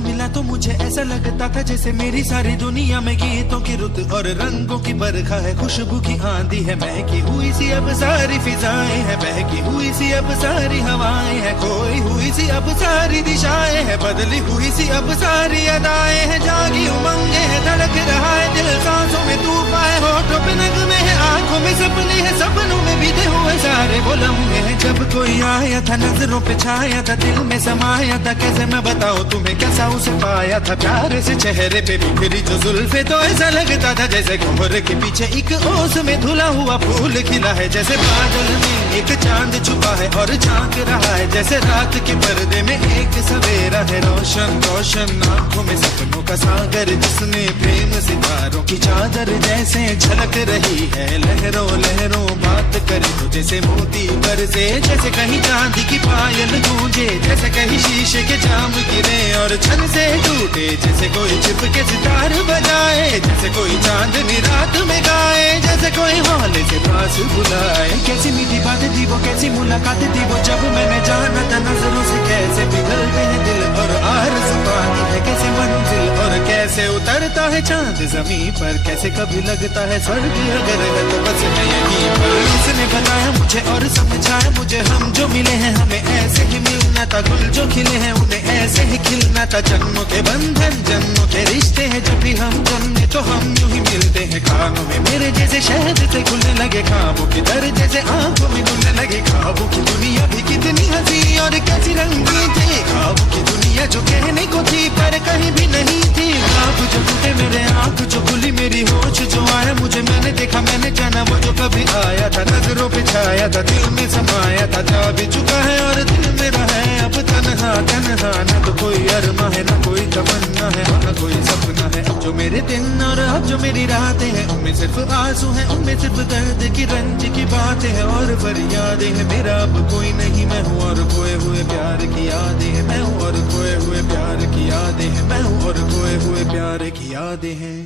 मिला तो मुझे ऐसा लगता था जैसे मेरी सारी दुनिया में गीतों की रुत और रंगों की बरखा है, खुशबू की आंधी है, महकी हुई सी अब सारी फिजाएं है, बहकी हुई सी अब सारी हवाएं है, खोई हुई सी अब सारी दिशाएं है, बदली हुई सी अब सारी अदाएं है, जागी उमंगे है, धड़क रहा है दिल, सांसों में तूफान है, होठों पे नगमे है, आंखों में सपने हैं, सपनों में बीते हुए सारे वो लम्हे हैं। जब कोई आया था नजरों पे छाया था, दिल में समाया था, कैसे मैं बताऊं तुम्हें कैसा उसे पाया था, प्यार से चेहरे पे बिखरी जो जुल्फे, तो ऐसा लगता था जैसे कोहरे के पीछे एक ओस में धुला हुआ फूल खिला है, जैसे बादल में एक चांद छुपा है और झांक रहा है, जैसे रात के पर्दे में एक सवेरा है, रोशन रोशन आंखों में सपनों का सागर, जिसने प्रेम सितारों की चादर जैसे झलक रही है, लहरों लहरों बात करे तो जैसे मोती बरसे, जैसे कहीं चांदी की पायल गूंजे, जैसे कहीं शीशे के जाम गिरे और छन से टूटे, जैसे कोई छिप के सितार बजाए, जैसे कोई चांदनी रात में गाए, जैसे कोई हौले से पास बुलाए। कैसी मीठी बात थी वो, कैसी मुलाकात थी वो, जब मैंने जाना था नजरों से कैसे पिघलते हैं दिल और आरज़ू पाती है कैसे मंजिल, और कैसे उतरता है चांद जमीन पर, कैसे कभी लगता है स्वर्ग अगर है तो बस मैं यहीं पर। उसने बताया मुझे और समझाया मुझे, हम जो मिले हैं हमें ऐसे ही मिलना था, गुल जो खिले हैं उन्हें ऐसे ही खिलना था, जन्मों के बंधन जन्मों के रिश्ते हैं, जब भी हम जन्मे तो हम यूं ही मिलते हैं, कानों में मेरे जैसे शहद से खुलने लगे ख्वाबों की दर, जैसे आंखों में घुलने लगे ख्वाबों की दुनिया भी कितनी हंसी और कैसी रंगीन थी, ख्वाबों की दुनिया जो कहने को थी पर कहीं भी नहीं थी, ख्वाब जो टूटे मेरे आंख जो खुली मेरी होश जो आया मुझे, मैंने देखा मैंने जाना वो जो कभी आया था, नजरों पे छाया था, दिल में समाया था, जा भी चुका है और दिल मेरा है अब तन्हा तन्हा, न तो कोई अरमा है न कोई तमन्ना है न कोई सपना है, अब जो मेरे दिन और अब जो मेरी रातें हैं उनमें सिर्फ आंसू हैं, उनमें सिर्फ दर्द की रंज की बातें हैं और फरियादें हैं, मेरा अब कोई नहीं मैं हूँ और खोए हुए प्यार की यादें हैं, मैं हूँ और खोए हुए प्यार की यादें हैं, मैं हूँ और खोए हुए प्यार की यादें हैं।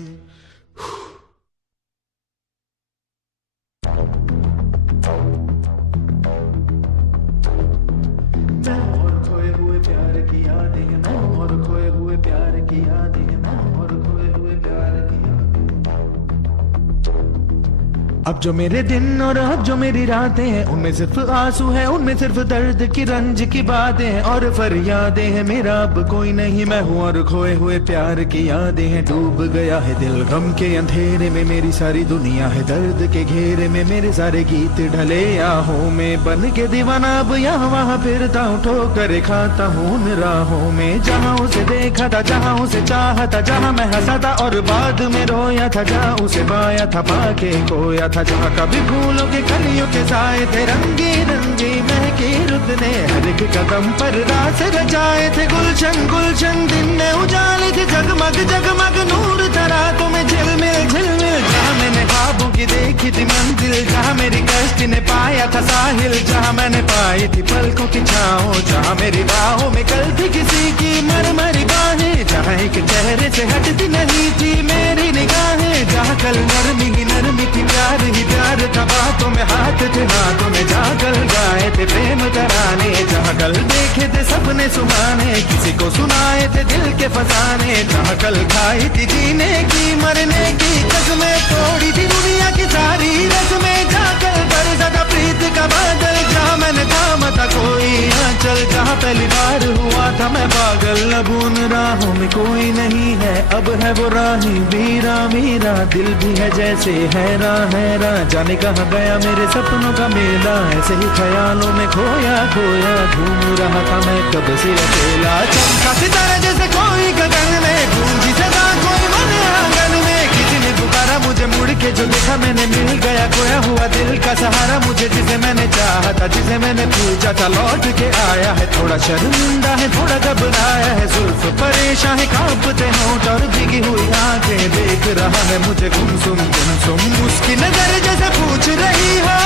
अब जो मेरे दिन और अब जो मेरी रातें हैं उनमें सिर्फ आंसू हैं, उनमें सिर्फ दर्द की रंज की बातें हैं और फरियादें हैं, मेरा अब कोई नहीं मैं हूँ और खोए हुए प्यार की यादें हैं, डूब गया है दिल गम के अंधेरे में, मेरी सारी दुनिया है दर्द के घेरे में, मेरे सारे गीत ढले आहों में, बन के दीवाना अब यहाँ वहाँ फिरता हूँ, ठोकर खाता हूँ उन राहों में, जहाँ उसे देखा था जहाँ उसे चाहा था, जहाँ मैं हंसा था और बाद में रोया था, जहाँ उसे पाया था पाके खोया था, जहाँ कभी फूलों के कलियों के साए थे, रंगी रंगी महकी रुत ने हर एक कदम पर रास रचाए थे, गुलशन गुलशन दिन में उजाले थे, जगमग जगमग नूर था रातों में झिलमिल झिलमिल, जहाँ मैंने ख्वाबों की देखी थी मंजिल, जहाँ मेरी कश्ती ने पाया था साहिल, जहाँ मैंने पाई थी पलकों की छाओ, जहाँ मेरी बाहों में कल थी किसी की मरमरी बाहें, जहाँ एक चेहरे से हटती नहीं थी मेरी निगाहें, जहाँ कल नरमी ही नरमी थी प्यार ही प्यार था, बातों में हाथ थे हाथों में, जहाँ कल गाए थे प्रेम तराने, जहाँ कल देखे थे सपने सुहाने, किसी को सुनाए थे दिल के फसाने, जहाँ कल खाई थी जीने की मरने की कसमें, तोड़ी थी दुनिया की सारी रस्में, जहाँ कल बरसा था प्रीत का बादल, जहाँ मैंने थामा था कोई आंचल, जहाँ पहली बार हुआ था मैं पागल, अब उन राहों में कोई नहीं है, अब है वो राही वीरा वीरा, दिल भी है जैसे हैरान हैरान, जाने कहाँ गया मेरे सपनों का मेला, ऐसे ही ख्यालों में खोया खोया घूम रहा था मैं कब से अकेला, चमका सितारा जैसे कोई गगन में, गूंजी सदा कोई मन आंगन में, किसी ने पुकारा मुझे मुड़ के जो देखा मैंने, मिल गया खोया हुआ दिल का सहारा मुझे, जिसे मैंने चाहा था जिसे मैंने पूछा था लौट के आया है, थोड़ा शर्मिंदा है थोड़ा घबराया है, जुल्फ परेशान है कांपते होंठ और भीगी हुई आंखें, देख रहा है मुझे गुमसुम गुमसुम, उसकी नजर जैसे पूछ रही हो